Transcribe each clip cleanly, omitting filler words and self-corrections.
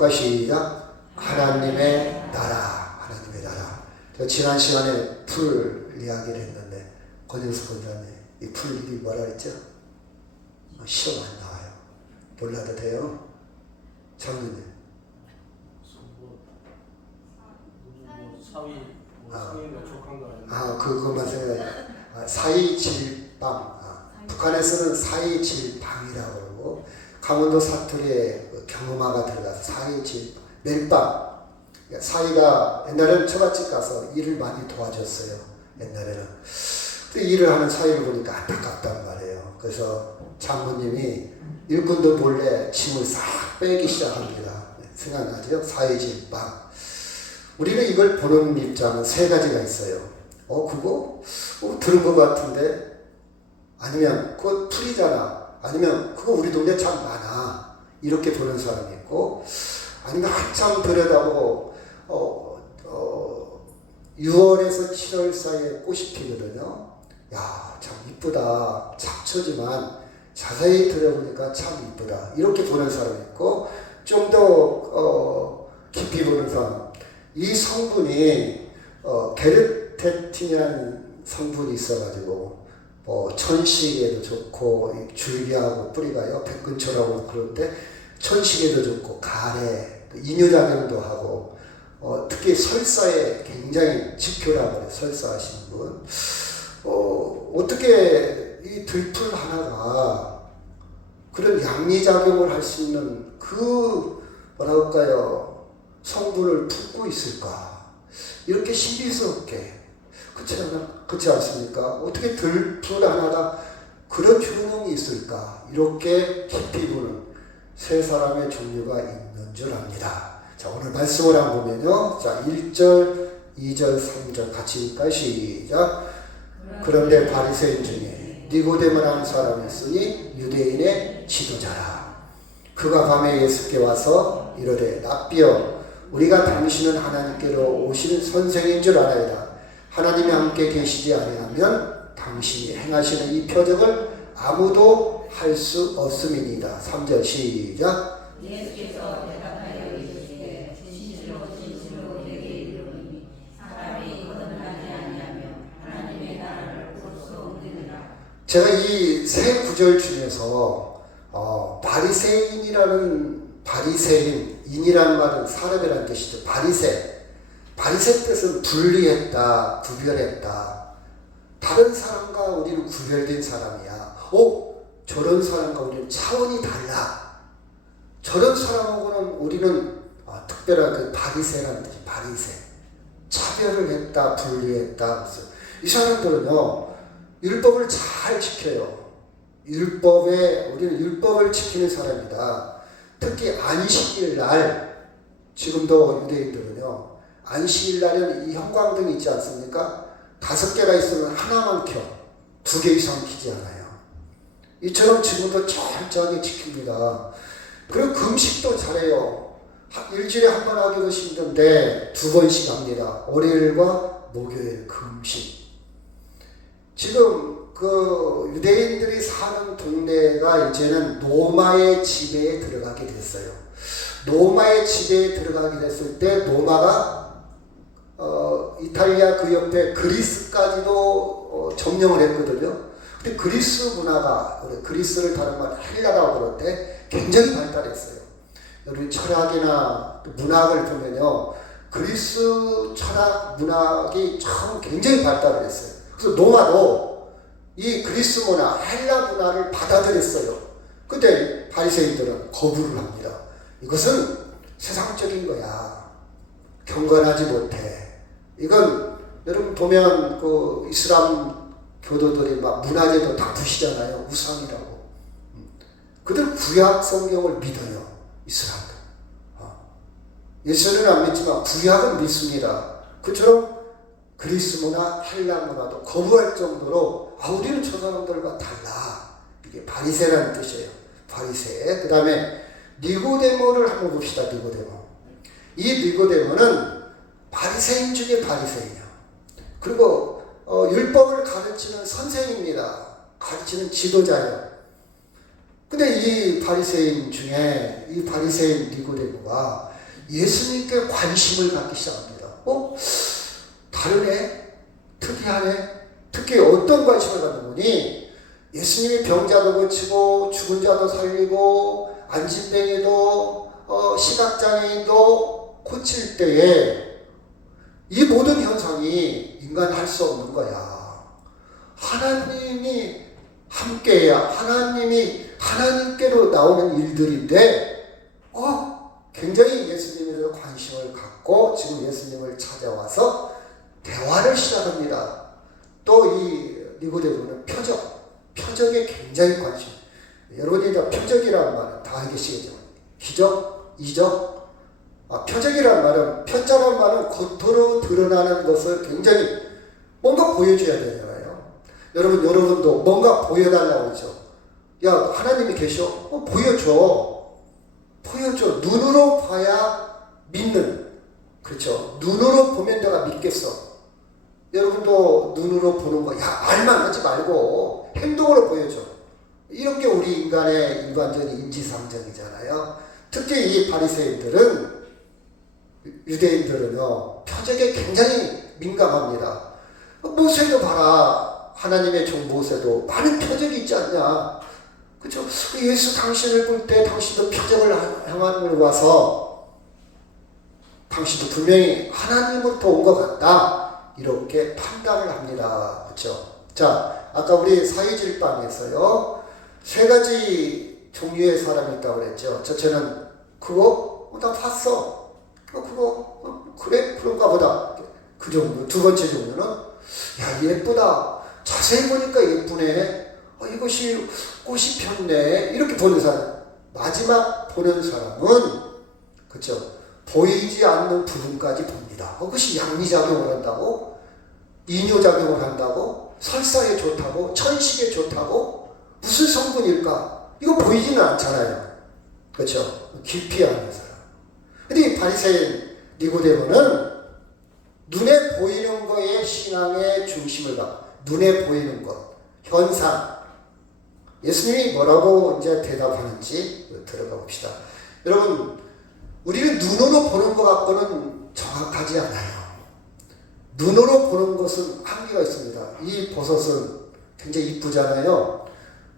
볼까? 시작. 하나님의 나라. 하나님의 나라. 저 지난 시간에 풀 이야기를 했는데 권영수 권사님 이 풀 이름이 뭐라 그랬죠? 시험 안 나와요. 몰라도 돼요? 장로님. 그것만 생각해. 사이질방. 북한에서는 사이질방이라고 그러고, 강원도 사투리에 경음화가 들어가서 사이질방, 멜빵. 사이가 옛날에는 처갓집 가서 일을 많이 도와줬어요. 옛날에는. 일을 하는 사이를 보니까 안타깝단 말이에요. 그래서 장모님이 일꾼도 몰래 짐을 싹 빼기 시작합니다. 생각나죠? 사이질방. 우리는 이걸 보는 입장은 세 가지가 있어요. 그거? 들은 것 같은데? 아니면, 그거 풀이잖아. 아니면, 그거 우리 동네 참 많아. 이렇게 보는 사람이 있고, 아니면 한참 들여다보고, 6월에서 7월 사이에 꽃이 피거든요. 야, 참 이쁘다. 잡초지만 자세히 들여보니까 참 이쁘다. 이렇게 보는 사람이 있고, 좀 더, 깊이 보는 사람. 이 성분이 게르테틴이라는 성분이 있어가지고 천식에도 좋고 줄기하고 뿌리가 옆에 근처라고 그러는데 천식에도 좋고 간에 이뇨작용도 하고 특히 설사에 굉장히 지표라고 해요. 설사하시는 분. 어떻게 이 들풀 하나가 그런 양리작용을 할 수 있는 뭐라 할까요? 성분을 품고 있을까? 이렇게 신비스럽게. 그렇지 않습니까? 어떻게 들풀 하나가 그런 효능이 있을까? 이렇게 깊이 보는 세 사람의 종류가 있는 줄 압니다. 자, 오늘 말씀을 한번 보면요. 자, 1절, 2절, 3절 같이 읽을까요? 시작. 그런데 바리새인 중에 니고데모라는 사람이 있으니 유대인의 지도자라. 그가 밤에 예수께 와서 이르되 랍비여 우리가 당신은 하나님께로 오신 선생인 줄 알아이다. 하나님이 함께 계시지 아니하면 당신이 행하시는 이 표적을 아무도 할 수 없음이니이다. 3절 시작. 예수께서 대답하여 이르시되 진실로 진실로 내게 이르노니 사람이 거듭나지 아니하면 하나님의 나라를 볼 수 없느니라. 제가 이 세 구절 중에서 바리새인이라는 말은 사람이라는 뜻이죠. 바리새 뜻은 분리했다, 구별했다. 다른 사람과 우리는 구별된 사람이야. 저런 사람과 우리는 차원이 달라. 저런 사람하고는 우리는 특별한 그 바리새라는 뜻이 바리새. 차별을 했다, 분리했다. 이 사람들은요, 율법을 잘 지켜요. 우리는 율법을 지키는 사람이다. 특히 안식일 날, 지금도 유대인들은요, 안식일 날에는 이 형광등이 있지 않습니까? 5개가 있으면 하나만 켜. 2개 이상 켜지 않아요. 이처럼 지금도 철저하게 지킵니다. 그리고 금식도 잘해요. 일주일에 한 번 하기도 힘든데 2번씩 합니다. 월요일과 목요일 금식. 지금 그 유대인들이 사는 동네가 이제는 로마의 지배에 들어가게 됐어요. 로마의 지배에 들어가게 됐을 때 로마가 이탈리아 그 옆에 그리스까지도 점령을 했거든요. 근데 그리스 문화가 그리스를 다른 말 헬라라고 그럴 때 굉장히 발달했어요. 우리 철학이나 문학을 보면요, 그리스 철학 문학이 참 굉장히 발달을 했어요. 그래서 로마도 이 그리스 문화, 헬라 문화를 받아들였어요. 그때 바리새인들은 거부를 합니다. 이것은 세상적인 거야. 경건하지 못해. 이건 여러분 보면 그 이슬람 교도들이 막 문화재도 다 부시잖아요. 우상이라고. 그들 구약 성경을 믿어요. 이슬람들. 예수는 안 믿지만 구약은 믿습니다. 그처럼 그리스 문화, 헬라 문화도 거부할 정도로 우리는 저 사람들과 달라. 이게 바리새라는 뜻이에요. 바리새. 그 다음에 니고데모를 한번 봅시다. 니고데모. 이 니고데모는 바리새인 중에 바리새인이에요. 그리고 율법을 가르치는 선생입니다. 가르치는 지도자예요. 근데 이 바리새인 중에 이 바리새인 니고데모가 예수님께 관심을 갖기 시작합니다. 다르네? 특이하네? 특히 어떤 관심을 갖는 거니? 예수님이 병자도 고치고 죽은 자도 살리고 안진뱅이도 시각장애인도 고칠 때에 이 모든 현상이 인간 할 수 없는 거야. 하나님이 함께해야 하나님께로 나오는 일들인데 굉장히 예수님에 대해서 관심을 갖고 지금 예수님을 찾아와서 대화를 시작합니다. 또 이 니고데모는 표적에 굉장히 관심. 여러분이 표적이라는 말은 다 알겠시겠죠? 기적, 이적. 표적이라는 말은 표자란 말은 겉으로 드러나는 것을 굉장히 뭔가 보여줘야 되잖아요. 여러분도 뭔가 보여달라고 그러죠. 야, 하나님이 계셔? 보여줘. 눈으로 봐야 믿는. 그렇죠. 눈으로 보면 내가 믿겠어. 여러분도 눈으로 보는 거, 말만 하지 말고 행동으로 보여줘. 이런 게 우리 인간의 일반적인 인지상정이잖아요. 특히 이 바리새인들은, 유대인들은요, 표적에 굉장히 민감합니다. 모세도 봐라. 하나님의 종 모세도 많은 표적이 있지 않냐. 그렇죠? 예수 당신을 볼 때 당신도 표적을 향하는 와서 당신도 분명히 하나님으로부터 온 것 같다. 이렇게 판단을 합니다. 그렇죠? 자, 아까 우리 사회질방에서요, 3가지 종류의 사람이 있다고 그랬죠. 첫째는 그거 나 봤어. 그래? 그런가 보다. 그 정도. 두 번째 종류는 예쁘다. 자세히 보니까 예쁘네. 이것이 꽃이 폈네. 이렇게 보는 사람. 마지막 보는 사람은 그렇죠. 보이지 않는 부분까지 봅니다. 그것이 양리작용을 한다고? 이뇨작용을 한다고? 설사에 좋다고? 천식에 좋다고? 무슨 성분일까? 이거 보이지는 않잖아요. 그렇죠? 깊이 아는 사람. 근데 이 바리새인 니고데모는 눈에 보이는 거에 신앙의 중심을 가. 눈에 보이는 것, 현상. 예수님이 뭐라고 이제 대답하는지 들어가 봅시다. 여러분, 우리는 눈으로 보는 것 갖고는 정확하지 않아요. 눈으로 보는 것은 한계가 있습니다. 이 버섯은 굉장히 이쁘잖아요.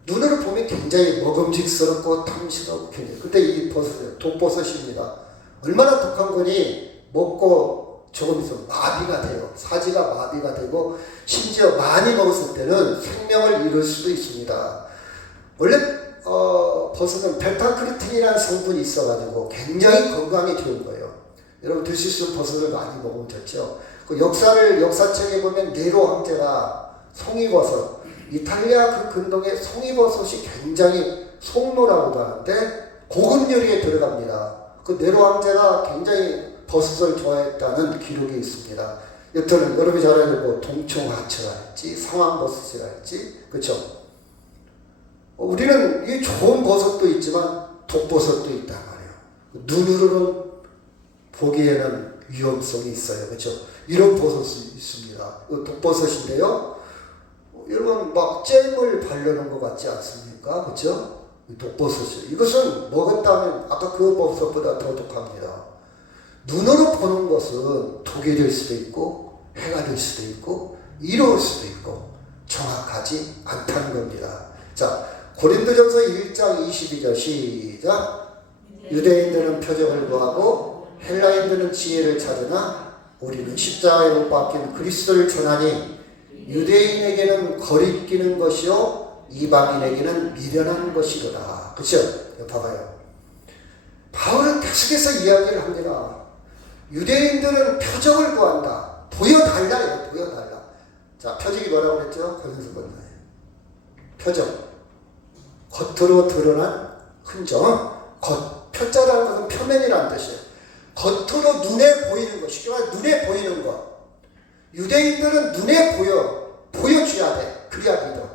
눈으로 보면 굉장히 먹음직스럽고 탐스럽고 굉장히. 근데 이 버섯은 독버섯입니다. 얼마나 독한 거니 먹고 조금 있으면 마비가 돼요. 사지가 마비가 되고 심지어 많이 먹었을 때는 생명을 잃을 수도 있습니다. 원래 버섯은 베타크루틴이라는 성분이 있어가지고 굉장히 건강에 좋은 거예요. 여러분 드실 수 있는 버섯을 많이 먹으면 좋죠. 그 역사책에 보면 네로 황제가 송이버섯, 이탈리아 그 근동에 송이버섯이 굉장히 송로라고도 하는데 고급 요리에 들어갑니다. 그 네로 황제가 굉장히 버섯을 좋아했다는 기록이 있습니다. 여튼 여러분이 잘 아는 뭐 동청하초랄지 상황버섯이랄지 그렇죠. 우리는 이 좋은 버섯도 있지만 독버섯도 있단 말이에요. 눈으로는 보기에는 위험성이 있어요. 그렇죠? 이런 버섯이 있습니다. 독버섯인데요. 여러분 막 잼을 바르는 것 같지 않습니까? 그렇죠? 독버섯이요. 이것은 먹었다면 아까 그 버섯보다 더 독합니다. 눈으로 보는 것은 독이 될 수도 있고 해가 될 수도 있고 이로울 수도 있고 정확하지 않다는 겁니다. 자, 고린도전서 1장 22절 시작. 유대인들은 표적을 구하고 헬라인들은 지혜를 찾으나 우리는 십자가에 못 박힌 그리스도를 전하니 유대인에게는 거리끼는 것이요 이방인에게는 미련한 것이로다. 그렇죠? 봐봐요. 바울은 계속해서 이야기를 합니다. 유대인들은 표적을 구한다. 보여달라. 보여달라. 자, 표적이 뭐라고 그랬죠? 고린도서 건너에. 표적. 겉으로 드러난 흔적. 표자라는 것은 표면이라는 뜻이에요. 겉으로 눈에 보이는 것. 쉽게 말해 눈에 보이는 것. 유대인들은 눈에 보여줘야 돼. 그래야 믿어.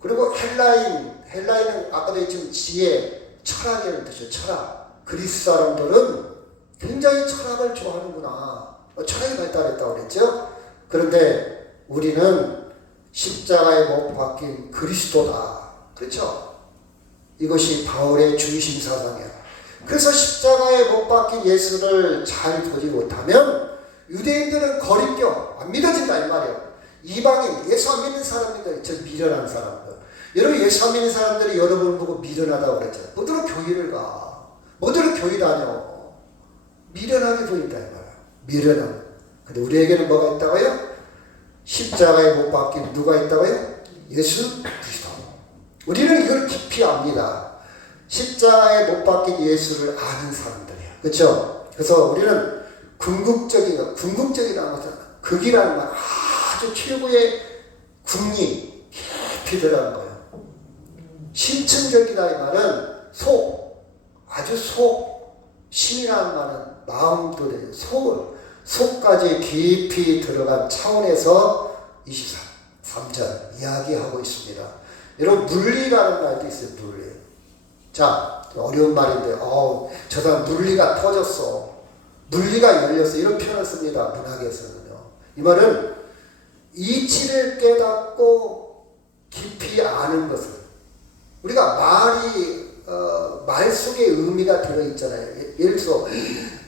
그리고 헬라인은 아까도 했지만 지혜, 철학이라는 뜻이에요. 철학. 그리스 사람들은 굉장히 철학을 좋아하는구나. 철학이 발달했다고 그랬죠. 그런데 우리는 십자가에 못 박힌 그리스도다. 그렇죠? 이것이 바울의 중심 사상이야. 그래서 십자가에 못 박힌 예수를 잘 보지 못하면 유대인들은 거리껴 안 믿어진다 이 말이에요. 이방인, 예수 안 믿는 사람들, 저 미련한 사람들. 여러분 예수 안 믿는 사람들이 여러분을 보고 미련하다고 그랬잖아요. 뭐들어 교회를 가. 뭐들어 교회 다녀. 미련하게 보인다 이 말이에요. 미련함. 근데 우리에게는 뭐가 있다고요? 십자가에 못 박힌 누가 있다고요? 예수 그리스도. 우리는 이걸 깊이 압니다. 십자가에 못 박힌 예수를 아는 사람들이에요. 그렇죠? 그래서 우리는 궁극적이라는 것은 극이라는 말, 아주 최고의 궁리, 깊이 들어간 거예요. 심층적이다 이 말은 아주 심이라는 말은 마음들의 속까지 깊이 들어간 차원에서 23절 이야기하고 있습니다. 여러분 물리라는 말도 있어요. 물리. 자, 어려운 말인데 저 사람 물리가 터졌어. 물리가 열렸어. 이런 표현을 씁니다. 문학에서는요. 이 말은 이치를 깨닫고 깊이 아는 것을 우리가 말 속에 의미가 들어있잖아요. 예를 들어서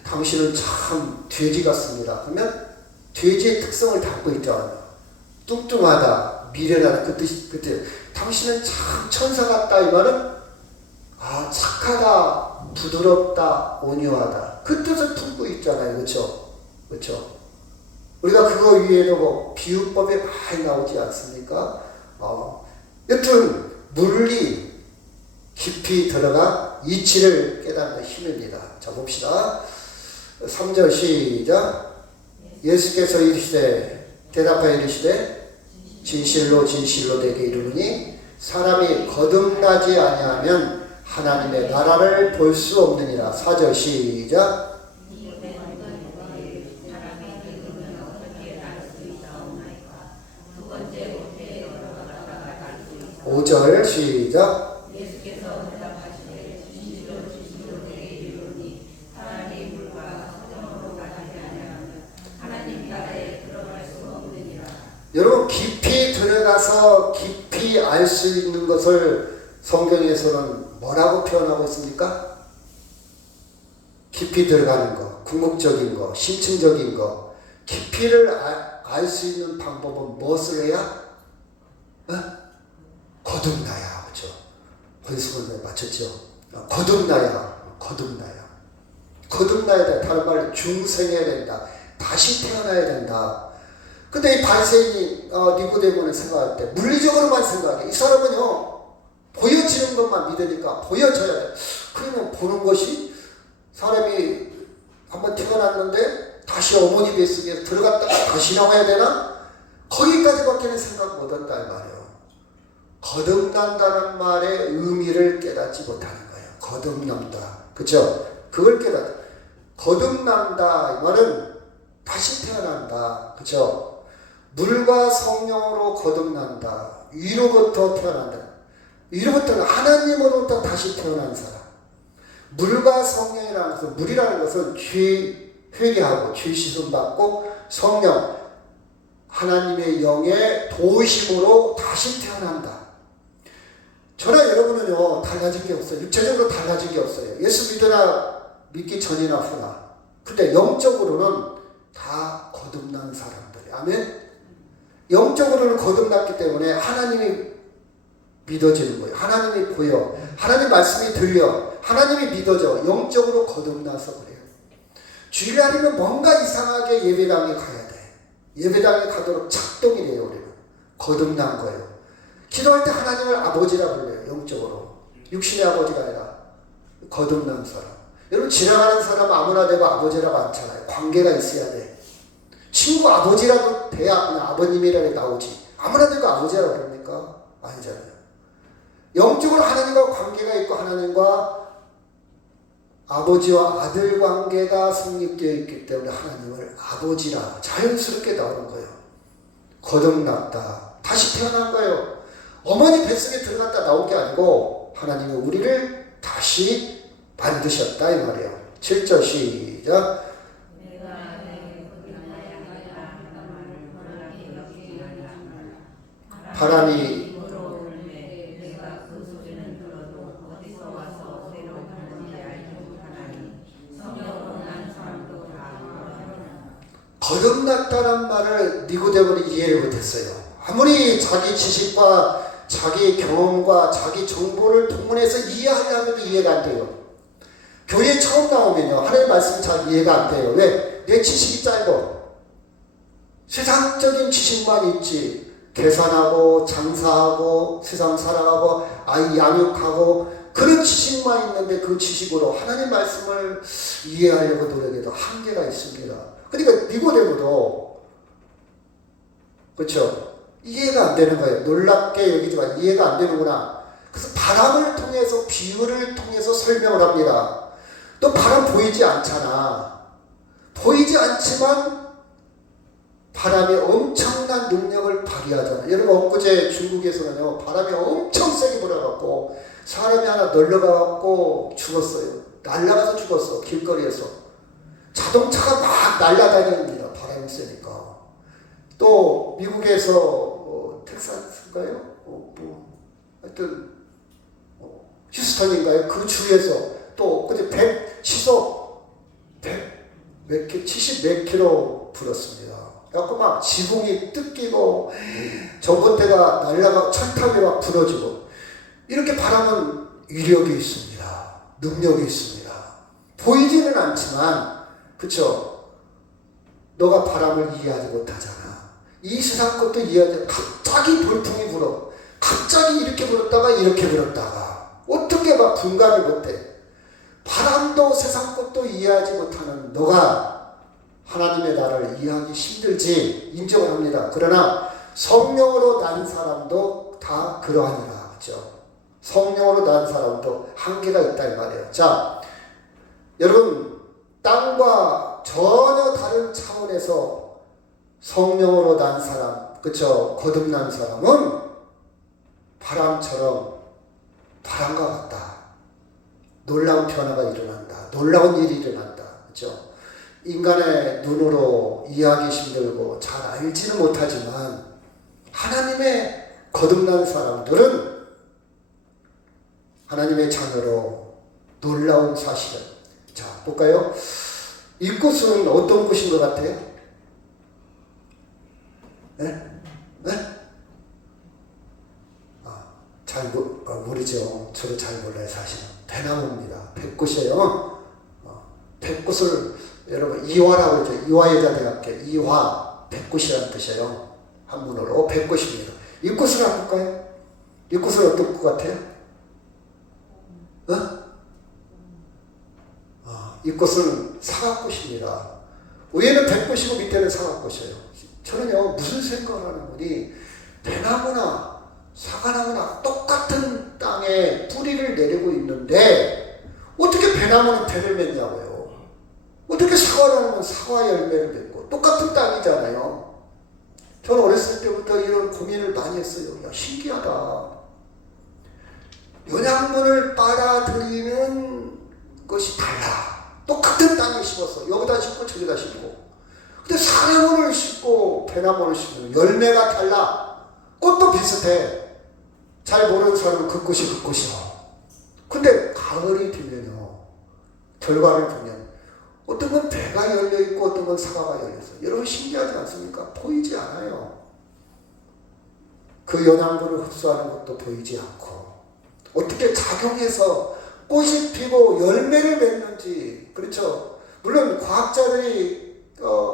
당신은 참 돼지 같습니다. 그러면 돼지의 특성을 담고 있잖아요. 뚱뚱하다, 미련하다 그 뜻. 당신은 참 천사 같다 이 말은 착하다, 부드럽다, 온유하다 그 뜻을 품고 있잖아요. 그렇죠? 우리가 그거 위에도 뭐 비유법에 많이 나오지 않습니까? 여튼 물리 깊이 들어가 이치를 깨닫는 힘입니다. 자 봅시다. 3절 시작. 예수께서 이르시되 대답하여 이르시되 진실로 진실로 내게 이르노니 사람이 거듭나지 아니하면 하나님의 나라를 볼 수 없느니라. 4절 시작. 5절 시작. 예수께서 대답하시되 진실로 진실로 내게 이르노니 사람이 물과 성령으로 가지 아니하면 하나님 나라에 들어갈 수 없느니라. 여러분 깊이 들어가서 깊이 알 수 있는 것을 성경에서는 뭐라고 표현하고 있습니까? 깊이 들어가는 거, 궁극적인 거, 심층적인 거, 깊이를 알 수 있는 방법은 무엇을 해야? 거듭나야. 그렇죠? 권수문에 맞췄죠? 거듭나야 돼. 다른 말로 중생해야 된다. 다시 태어나야 된다. 근데 이 바리새인이 니고데모는 생각할 때 물리적으로만 생각해. 이 사람은요 보여지는 것만 믿으니까 보여져야 돼. 그러면 보는 것이 사람이 한번 태어났는데 다시 어머니 뱃속에 들어갔다가 다시 나와야 되나? 거기까지밖에는 생각 못한다 이 말이에요. 거듭난다는 말의 의미를 깨닫지 못하는 거예요. 거듭난다. 그렇죠? 그걸 깨닫. 거듭난다 이 말은 다시 태어난다. 그렇죠? 물과 성령으로 거듭난다. 위로부터 태어난다. 위로부터는 하나님으로부터 다시 태어난 사람. 물과 성령이라는 것은 물이라는 것은 죄 회개하고 죄 씻음 받고 성령 하나님의 영의 도우심으로 다시 태어난다. 저나 여러분은요 달라진 게 없어요. 육체적으로 달라진 게 없어요. 예수 믿기 전이나 후나. 근데 영적으로는 다 거듭난 사람들이에요. 아멘. 영적으로는 거듭났기 때문에 하나님이 믿어지는 거예요. 하나님이 보여. 하나님 말씀이 들려. 하나님이 믿어져. 영적으로 거듭나서 그래요. 주일날이면 뭔가 이상하게 예배당에 가야 돼. 예배당에 가도록 작동이 돼요. 우리는. 거듭난 거예요. 기도할 때 하나님을 아버지라 불러요. 영적으로. 육신의 아버지가 아니라 거듭난 사람. 여러분 지나가는 사람 아무나 되고 아버지라고 않잖아요. 관계가 있어야 돼. 친구 아버지라도 돼야 그냥 아버님이라고 나오지. 아무나 되고 아버지라고 그럽니까? 아니잖아요. 영적으로 하나님과 관계가 있고 하나님과 아버지와 아들 관계가 성립되어 있기 때문에 하나님을 아버지라 자연스럽게 나오는 거예요. 거듭났다. 다시 태어난 거예요. 어머니 뱃속에 들어갔다 나온 게 아니고 하나님이 우리를 다시 만드셨다 이 말이에요. 7절 시작. 바람이 거듭났다는 말을 니고데모는 이해를 못했어요. 아무리 자기 지식과 자기 경험과 자기 정보를 동원해서 이해하려면 이해가 안 돼요. 교회 처음 나오면요, 하나님의 말씀 잘 이해가 안 돼요. 왜? 내 지식이 짧아. 세상적인 지식만 있지. 계산하고 장사하고 세상 살아가고 아이 양육하고 그런 지식만 있는데 그 지식으로 하나님의 말씀을 이해하려고 노력해도 한계가 있습니다. 그러니까 니고데모도 그렇죠? 이해가 안 되는 거예요. 놀랍게 여기지만 이해가 안 되는구나. 그래서 바람을 통해서 비유를 통해서 설명을 합니다. 또 바람 보이지 않잖아. 보이지 않지만 바람이 엄청난 능력을 발휘하잖아. 여러분 엊그제 중국에서는요 바람이 엄청 세게 불어갖고 사람이 하나 널려가갖고 죽었어요. 날아가서 죽었어. 길거리에서. 자동차가 막 날아다닙니다. 바람이 세니까. 또 미국에서 텍사스인가요? 하여튼 휴스턴인가요? 그 주에서 또 그때 시속 70 몇 킬로 불었습니다. 그래갖고 막 지붕이 뜯기고 전봇대가 날아가고 철탑이 막 부러지고 이렇게 바람은 위력이 있습니다. 능력이 있습니다. 보이지는 않지만 그쵸? 너가 바람을 이해하지 못하잖아. 이 세상 것도 이해하지. 갑자기 돌풍이 불어. 갑자기 이렇게 불었다가 이렇게 불었다가 어떻게 막 분간을 못해. 바람도 세상 것도 이해하지 못하는 너가 하나님의 나라를 이해하기 힘들지 인정을 합니다. 그러나 성령으로 난 사람도 다 그러하니라. 그렇죠? 성령으로 난 사람도 한계가 있다 이 말이에요. 자, 여러분 땅과 전혀 다른 차원에서 성령으로 난 사람, 그렇죠? 거듭난 사람은 바람처럼 바람과 같다. 놀라운 변화가 일어난다. 놀라운 일이 일어난다. 그렇죠? 인간의 눈으로 이해하기 힘들고 잘 알지는 못하지만 하나님의 거듭난 사람들은 하나님의 자녀로 놀라운 사실을 자 볼까요? 이곳은 어떤 곳인 것 같아요? 네? 네? 잘 모르죠. 저도 잘 몰라요. 사실은 배나무입니다. 백꽃이에요. 백꽃을 여러분 이화라고 그러죠. 이화여자대학교 이화 백꽃이라는 뜻이에요. 한문으로 백꽃입니다. 이 꽃을 한번 볼까요? 이 꽃은 어떤 것 같아요? 이 꽃은 사과꽃입니다. 위에는 백꽃이고 밑에는 사과꽃이에요. 저는요 무슨 생각을 하는 분이 배나무나 사과나무나 똑같은 땅에 뿌리를 내리고 있는데 어떻게 배나무는 배를 맺냐고요. 어떻게 사과나무는 사과 열매를 맺고 똑같은 땅이잖아요. 저는 어렸을 때부터 이런 고민을 많이 했어요. 야 신기하다. 영양분을 빨아들이는 것이 달라. 똑같은 땅에 심었어. 여기다 심고 저기다 심고. 근데 사과나무를 심고 배나무를 심으면 열매가 달라. 꽃도 비슷해. 잘 모르는 사람은 그 꽃이 그 꽃이야. 근데 가을이 되면요. 결과를 보면 어떤 건 배가 열려있고 어떤 건 사과가 열려있어요. 여러분 신기하지 않습니까? 보이지 않아요. 그 영양분을 흡수하는 것도 보이지 않고 어떻게 작용해서 꽃이 피고 열매를 맺는지 그렇죠. 물론 과학자들이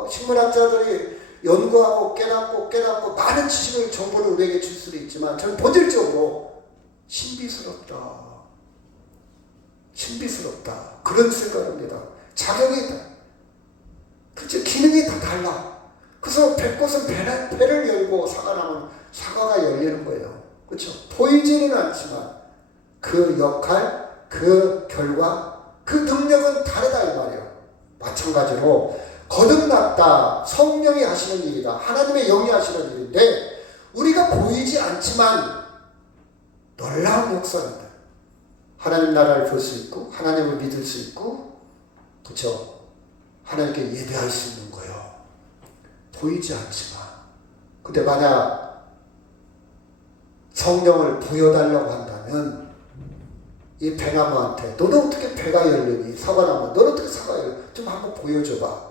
식물학자들이 연구하고 깨닫고 많은 지식을 정보를 우리에게 줄 수도 있지만 저는 본질적으로 신비스럽다 그런 생각입니다. 작용이 다 그렇죠. 기능이 다 달라. 그래서 백꽃은 배를 열고 사과나무는 사과가 열리는 거예요. 그렇죠. 보이지는 않지만 그 역할 그 결과 그 능력은 다르다 이 말이에요. 마찬가지로 거듭났다. 성령이 하시는 일이다. 하나님의 영이 하시는 일인데 우리가 보이지 않지만 놀라운 역사입니다. 하나님 나라를 볼 수 있고 하나님을 믿을 수 있고 그렇죠. 하나님께 예배할 수 있는 거예요. 보이지 않지만 근데 만약 성령을 부여달라고 한다면 이 배나무한테 너는 어떻게 배가 열리니? 사과나무 너는 어떻게 사과가 열리니? 좀 한번 보여줘봐.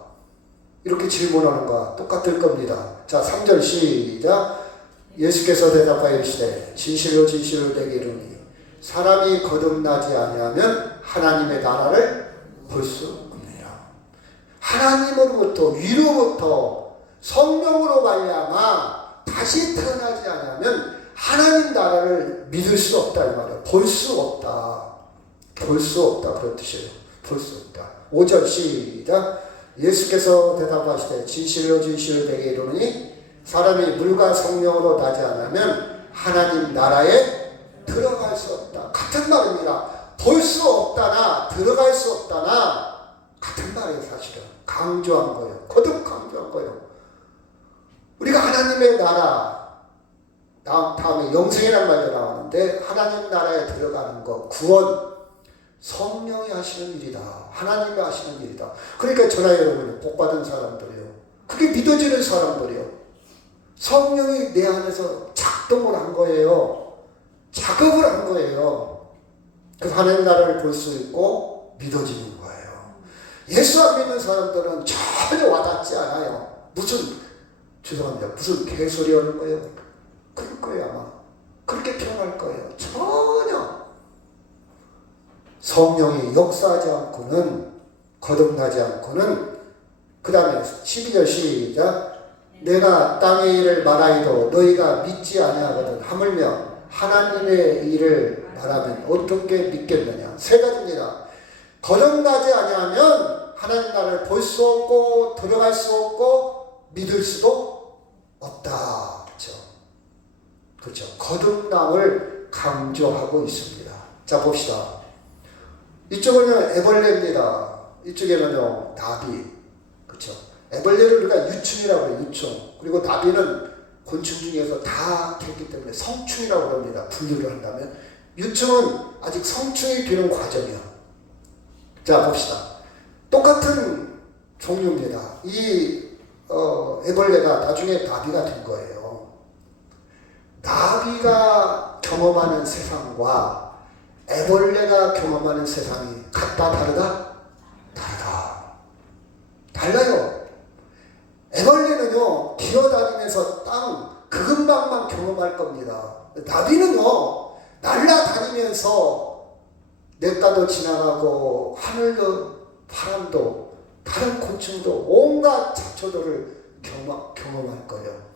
이렇게 질문하는 거와 똑같을 겁니다. 자, 3절 시작. 예수께서 대답하여 이르시되 진실로 진실로 내게 이르노니 사람이 거듭나지 아니하면 하나님의 나라를 볼 수 없느니라. 하나님으로부터 위로부터 성령으로 말미암아 다시 태어나지 아니하면 하나님 나라를 믿을 수 없다 이 말이야. 볼 수 없다. 볼 수 없다 그런 뜻이에요. 볼 수 없다. 5절 시작. 예수께서 대답하시되 진실로 진실로 내게 이르노니 사람이 물과 성령으로 나지 않으면 하나님 나라에 들어갈 수 없다. 같은 말입니다. 볼 수 없다나 들어갈 수 없다나 같은 말이에요. 사실은 강조한 거예요. 거듭 강조한 거예요. 우리가 하나님의 나라 다음에 영생이라는 말도 나오는데 하나님 나라에 들어가는 것 구원 성령이 하시는 일이다. 하나님이 하시는 일이다. 그러니까 저나 여러분이 복받은 사람들이요. 그게 믿어지는 사람들이요. 성령이 내 안에서 작동을 한 거예요. 작업을 한 거예요. 그래서 하나님 나라를 볼 수 있고 믿어지는 거예요. 예수 안 믿는 사람들은 전혀 와닿지 않아요. 죄송합니다. 무슨 개소리 하는 거예요. 그럴 거예요 아마. 그렇게 표현할 거예요. 전혀. 성령이 역사하지 않고는 거듭나지 않고는 그 다음에 12절 시작. 내가 땅의 일을 말하여도 너희가 믿지 아니하거든 하물며 하나님의 일을 말하면 어떻게 믿겠느냐. 세 가지입니다. 거듭나지 아니하면 하나님 나라를 볼 수 없고 들어갈 수 없고 믿을 수도 없다. 그렇죠. 거듭남을 강조하고 있습니다. 자 봅시다. 이쪽은요 애벌레입니다. 이쪽에는요 나비. 그렇죠. 애벌레를 우리가 유충이라고 해요. 유충. 그리고 나비는 곤충 중에서 다 됐기 때문에 성충이라고 합니다. 분류를 한다면 유충은 아직 성충이 되는 과정이에요. 자 봅시다. 똑같은 종류입니다. 이 애벌레가 나중에 나비가 된 거예요. 나비가 경험하는 세상과 애벌레가 경험하는 세상이 같다 다르다? 다르다. 달라요. 애벌레는요 기어다니면서 땅 그근방만 경험할 겁니다. 나비는요 날아다니면서 냇가도 지나가고 하늘도 바람도 다른 곤충도 온갖 잡초들을 경험할 거예요.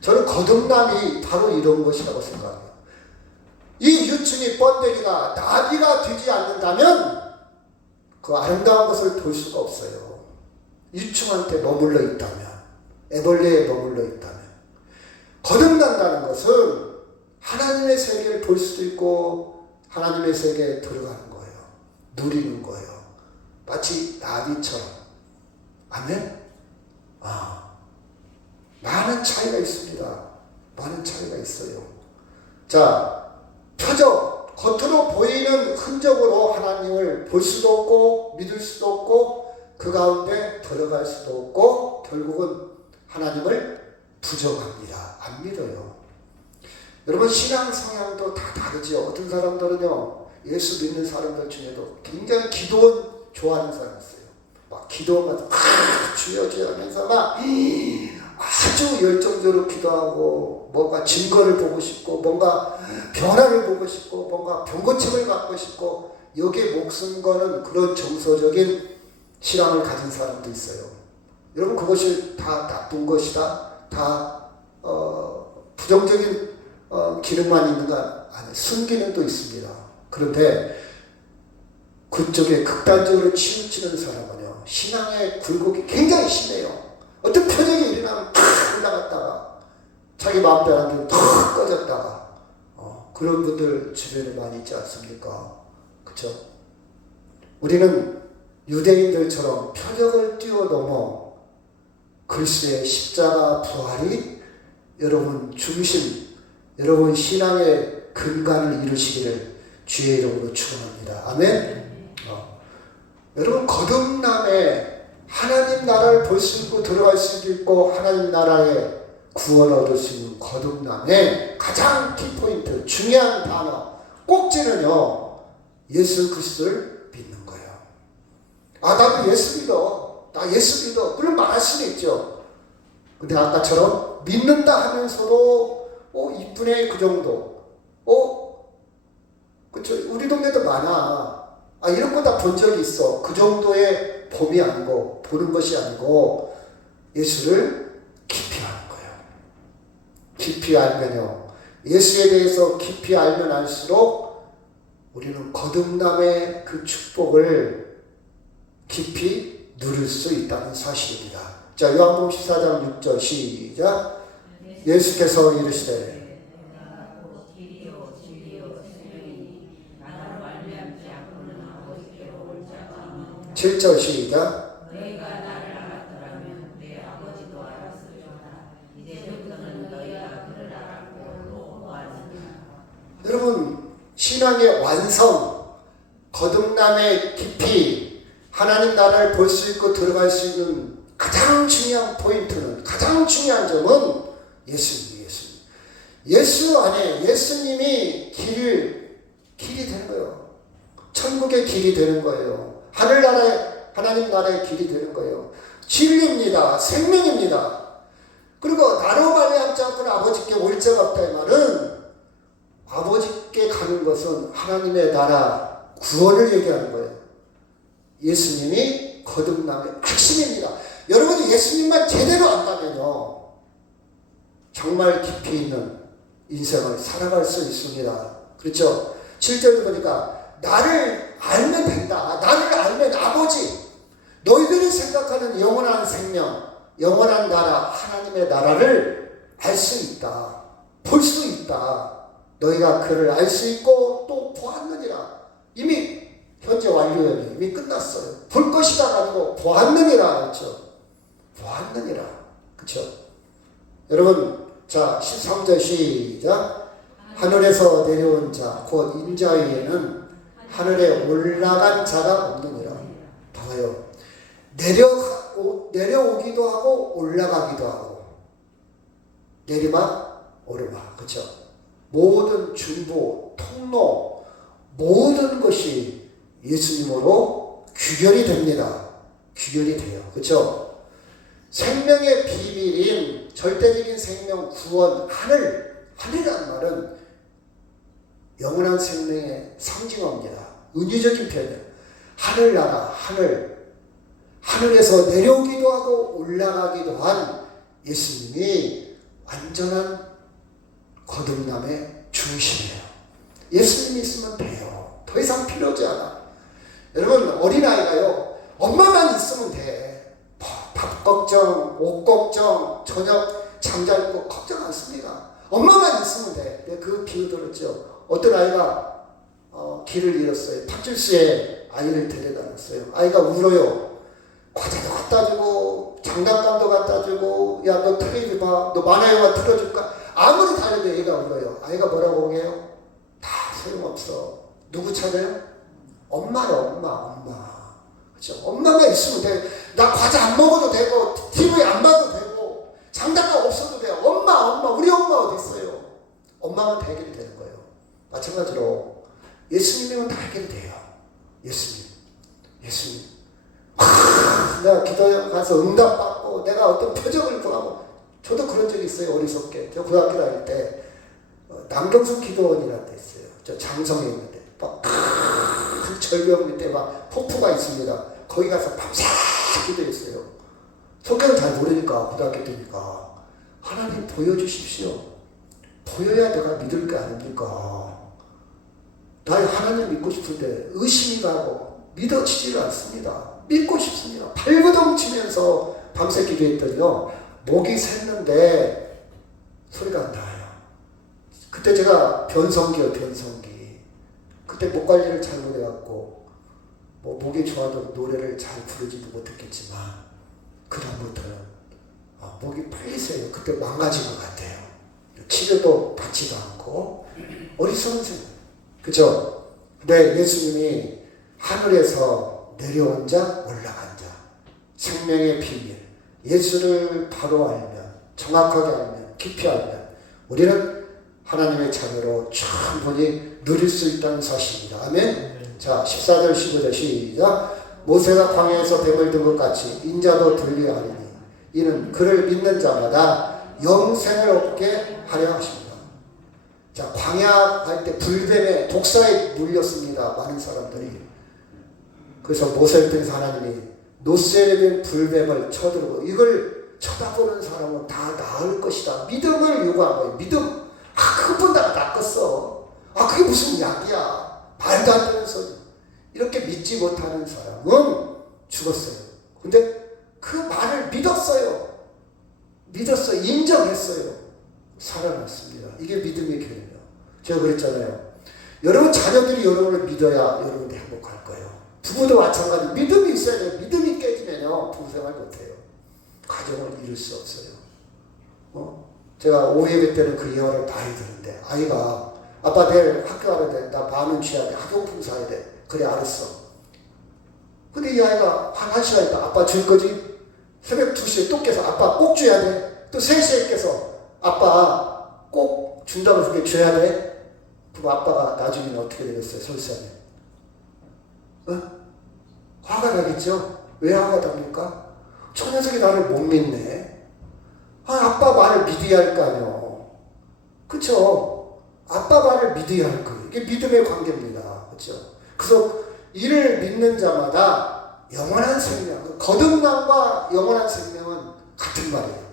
저는 거듭남이 바로 이런 것이라고 생각해요. 이 유충이 번데기가 나비가 되지 않는다면 그 아름다운 것을 볼 수가 없어요. 유충한테 머물러 있다면, 애벌레에 머물러 있다면. 거듭난다는 것은 하나님의 세계를 볼 수도 있고 하나님의 세계에 들어가는 거예요. 누리는 거예요. 마치 나비처럼. 아멘? 많은 차이가 있습니다. 많은 차이가 있어요. 자, 표적, 겉으로 보이는 흔적으로 하나님을 볼 수도 없고 믿을 수도 없고 그 가운데 들어갈 수도 없고 결국은 하나님을 부정합니다. 안 믿어요. 여러분 신앙 성향도 다 다르죠. 어떤 사람들은요 예수 믿는 사람들 중에도 굉장히 기도원 좋아하는 사람이 있어요. 막 기도만 주여 주여 하면서 막 아주 열정적으로 기도하고 뭔가 증거를 보고 싶고 뭔가 변화를 보고 싶고 뭔가 병고침을 갖고 싶고 여기에 목숨 거는 그런 정서적인 신앙을 가진 사람도 있어요. 여러분 그것이 다 나쁜 것이다. 다 부정적인 기능만 있는가? 아니 순기능도 있습니다. 그런데 그쪽에 극단적으로 치우치는 사람은요 신앙의 굴곡이 굉장히 심해요. 어떤 표적이 일어나면 탁 올라갔다가 자기 마음대로 안 되면 탁 꺼졌다가 그런 분들 주변에 많이 있지 않습니까? 그렇죠? 우리는 유대인들처럼 표적을 뛰어넘어 그리스도의 십자가 부활이 여러분 중심, 여러분 신앙의 근간을 이루시기를 주의 이름으로 축원합니다. 아멘. 여러분 거듭남에 하나님 나라를 볼 수 있고 들어갈 수도 있고 하나님 나라에 구원을 얻을 수 있는 거듭남의 가장 키포인트 중요한 단어 꼭지는요 예수 그리스도를 믿는 거예요. 나도 예수 믿어. 나 예수 믿어. 그런 말할 수는 있죠. 근데 아까처럼 믿는다 하면서도 이분의 1 그 정도. 그쵸. 우리 동네도 많아. 이런 거 다 본 적이 있어. 그 정도의 봄이 아니고, 보는 것이 아니고, 예수를 깊이 아는 거예요. 깊이 알면요. 예수에 대해서 깊이 알면 알수록 우리는 거듭남의 그 축복을 깊이 누릴 수 있다는 사실입니다. 자, 요한복음 14장 6절 시작. 예수께서 이르시되 7절 시작. 너희가 나를 알았더라면 내 아버지도 알았으리라. 이제부터는 너희가 그를 알았고 또 보았느니라. 여러분, 신앙의 완성, 거듭남의 깊이, 하나님 나라를 볼 수 있고 들어갈 수 있는 가장 중요한 포인트는, 가장 중요한 점은 예수님. 예수 안에 예수님이 길이 되는 거예요. 천국의 길이 되는 거예요. 하나님 나라의 길이 되는 거예요. 진리입니다. 생명입니다. 그리고 나로 말미암지 않고는 아버지께 올 자가 없다. 이 말은 아버지께 가는 것은 하나님의 나라 구원을 얘기하는 거예요. 예수님이 거듭남의 핵심입니다. 여러분이 예수님만 제대로 안다면요, 정말 깊이 있는 인생을 살아갈 수 있습니다. 그렇죠? 7절도 보니까 나를 알면 된다. 나를 알면 아버지, 너희들이 생각하는 영원한 생명, 영원한 나라, 하나님의 나라를 알 수 있다. 볼 수 있다. 너희가 그를 알 수 있고 또 보았느니라. 이미 현재 완료형이 이미 끝났어요. 볼 것이다 아니고 보았느니라. 그렇죠? 보았느니라. 그렇죠? 여러분, 자 13절 시작. 하늘에서 내려온 자 곧 인자 위에는 하늘에 올라간 자가 없느니라. 봐요. 내려오기도 하고 올라가기도 하고, 내리막 오르막. 그렇죠? 모든 중보, 통로, 모든 것이 예수님으로 규결이 됩니다. 규결이 돼요. 그렇죠? 생명의 비밀인 절대적인 생명, 구원, 하늘이라는 말은 영원한 생명의 상징어입니다. 은유적인 표현이에요. 하늘나라, 하늘에서 내려오기도 하고 올라가기도 한 예수님이 완전한 거듭남의 중심이에요. 예수님이 있으면 돼요. 더 이상 필요하지 않아. 여러분, 어린아이가요, 엄마만 있으면 돼. 밥 걱정, 옷 걱정, 저녁 잠잘 거 걱정 않습니다. 엄마만 있으면 돼. 내가 그 비유 들었죠. 어떤 아이가 길을 잃었어요. 파출소에 아이를 데려다녔어요. 아이가 울어요. 과자도 갖다 주고 장난감도 갖다 주고, 야 너 텔레비 봐, 너 만화영화 틀어줄까? 아무리 다녀도 애가 울어요. 아이가 뭐라고 해요? 다 소용없어. 누구 찾아요? 엄마요. 엄마. 그렇죠? 엄마가 있으면 돼. 나 과자 안 먹어도 되고 TV 안 봐도 되고 장난감 없어도 돼요. 엄마 우리 엄마 어디 있어요? 엄마만 다 해결이 되는 거예요. 마찬가지로 예수님이면 다 해결이 돼요. 예수님. 내가 기도 가서 응답받고 내가 어떤 표적을 보고, 저도 그런 적이 있어요. 어리석게. 저 고등학교 다닐 때 남경숙 기도원이라는 데 있어요. 저 장성에 있는데 막 큰 절벽 밑에 막 폭포가 있습니다. 거기 가서 밤새 기도했어요. 성경을 잘 모르니까, 고등학교 때니까. 하나님 보여주십시오. 보여야 내가 믿을 게 아닙니까? 나 하나님 믿고 싶은데 의심이 가고 믿어지지를 않습니다. 믿고 싶습니다. 발버둥 치면서 밤새 기도했더니요, 목이 샜는데 소리가 안 나요. 그때 제가 변성기요. 그때 목 관리를 잘못해갖고 목이 좋아도 노래를 잘 부르지도 못했겠지만, 그다음부터는 목이 빨리 새요. 그때 망가진 것 같아요. 치료도 받지도 않고 어리석은 생각. 그죠? 근데 예수님이 하늘에서 내려온 자, 올라간 자, 생명의 비밀, 예수를 바로 알면, 정확하게 알면, 깊이 알면 우리는 하나님의 자녀로 충분히 누릴 수 있다는 사실입니다. 아멘. 자, 14절 15절 시작. 모세가 광야에서 뱀을 든 것 같이 인자도 들리하리니 이는 그를 믿는 자마다 영생을 얻게 하려 하십니다. 자, 광야 할 때 불뱀의 독사에 물렸습니다. 많은 사람들이. 그래서 모세를 통해서 하나님이 노쇠에 된 불뱀을 쳐들고 이걸 쳐다보는 사람은 다 나을 것이다. 믿음을 요구한 거예요. 믿음. 그것보다 낫겠어. 그게 무슨 약이야. 말도 안 되는 소리. 이렇게 믿지 못하는 사람은 죽었어요. 근데 그 말을 믿었어요. 인정했어요. 살아났습니다. 이게 믿음의 교회예요. 제가 그랬잖아요. 여러분 자녀들이 여러분을 믿어야 여러분이 행복할 거예요. 부부도 마찬가지. 믿음이 있어야 돼요. 믿음이 깨지면요 부부생활 못해요. 가정을 이룰 수 없어요. 제가 오예배 때는 그 예화를 많이 듣는데 아이가 아빠 내일 학교 가야 돼. 나 만원 취해야 돼. 학용품 사야 돼. 그래 알았어. 근데 이 아이가 한 시간 있다 아빠 줄 거지? 새벽 2시에 또 깨서 아빠 꼭 줘야 돼. 또 3시에 깨서 아빠 꼭 준다고 그렇게 줘야 돼. 그럼 아빠가 나중에는 어떻게 되겠어요? 설사는 화가 나겠죠? 왜 화가 납니까? 저 녀석이 나를 못 믿네. 아빠 말을 믿어야 할 거 아니요. 그쵸? 아빠 말을 믿어야 할 거예요. 이게 믿음의 관계입니다. 그쵸? 그래서 이를 믿는 자마다 영원한 생명, 거듭남과 영원한 생명은 같은 말이에요.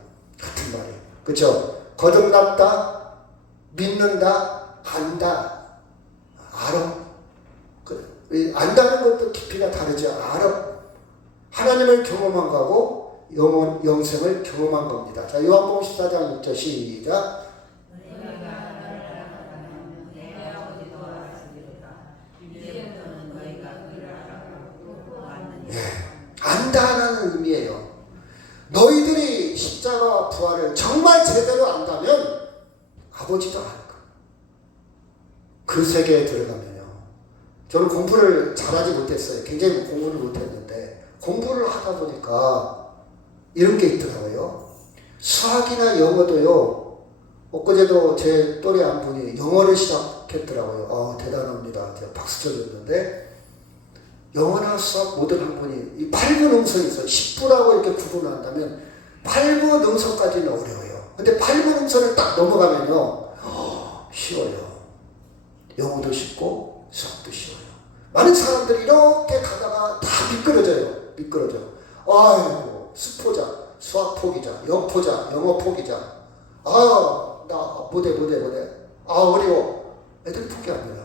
그쵸? 거듭났다, 믿는다, 안다, 알아. 안다는 것도 깊이가 다르죠. 알아. 하나님을 경험한 거고 영생을 경험한 겁니다. 자, 요한복음 14장 6절 시작. 안다라는 의미예요. 너희들이 십자가와 부활을 정말 제대로 안다면 아버지도 알 거야. 그 세계에 들어가면요. 저는 공부를 잘하지 못했어요. 굉장히 공부를 못했는데 공부를 하다 보니까 이런 게 있더라고요. 수학이나 영어도요. 엊그제도 제 또래 한 분이 영어를 시작했더라고요. 대단합니다. 제가 박수 쳐줬는데 영어나 수학 모든 학문이 이 8분 음성이 있어요. 10부라고 이렇게 구분한다면 8분 음성까지는 어려워요. 근데 8분 음성을 딱 넘어가면요. 쉬워요. 영어도 쉽고 수학도 쉬워요. 많은 사람들이 이렇게 가다가 다 미끄러져요. 아이고 수포자, 수학 포기자, 영포자, 영어 포기자. 나 못해. 어려워. 애들 포기합니다.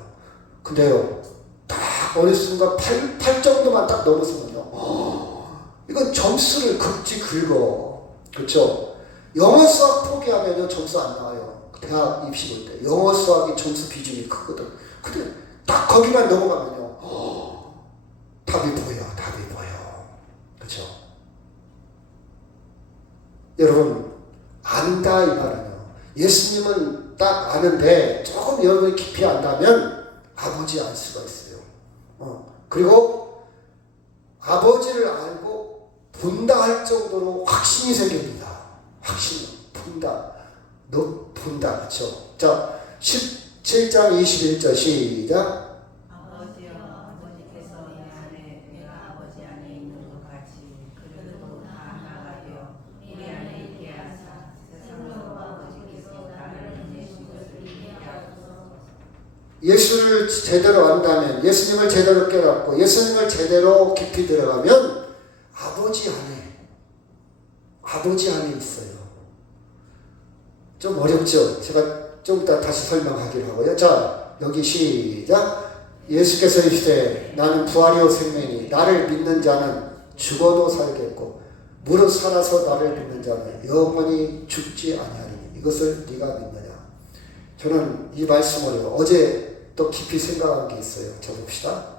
근데요. 딱 어느 순간 8 정도만 딱 넘어서면요. 이건 점수를 극지 긁어. 그렇죠? 영어 수학 포기하면요 점수 안 나와요. 대학 입시 볼 때 영어 수학이 점수 비중이 크거든. 근데 딱 거기만 넘어가면요. 답이 보여. 그렇죠? 여러분 안다 이 말은요. 예수님은 딱 아는데 조금 여러분이 깊이 안다면 아버지 알 수가 있어요. 그리고 아버지를 알고 본다 할 정도로 확신이 생깁니다. 너 본다. 그렇죠? 자, 17장 21절 시작. 아버지여, 아버지께서 내 안에 내가 아버지 안에 있는 것 같이 그들도 다 하나가 되어 우리 안에 있게 하사 세상으로 아버지께서 나를 보내신 것을 믿게 하소서. 예수를 제대로 안다면, 예수님을 제대로 깨닫고 예수님을 제대로 깊이 들어가면 아버지 안에 있어요. 좀 어렵죠? 제가 좀 이따 다시 설명하기로 하고요. 자, 여기 시작. 예수께서 이르시되 나는 부활이요 생명이니 나를 믿는 자는 죽어도 살겠고 무릇 살아서 나를 믿는 자는 영원히 죽지 아니하리니 이것을 네가 믿느냐. 저는 이 말씀을 어제 또 깊이 생각한 게 있어요. 자 봅시다.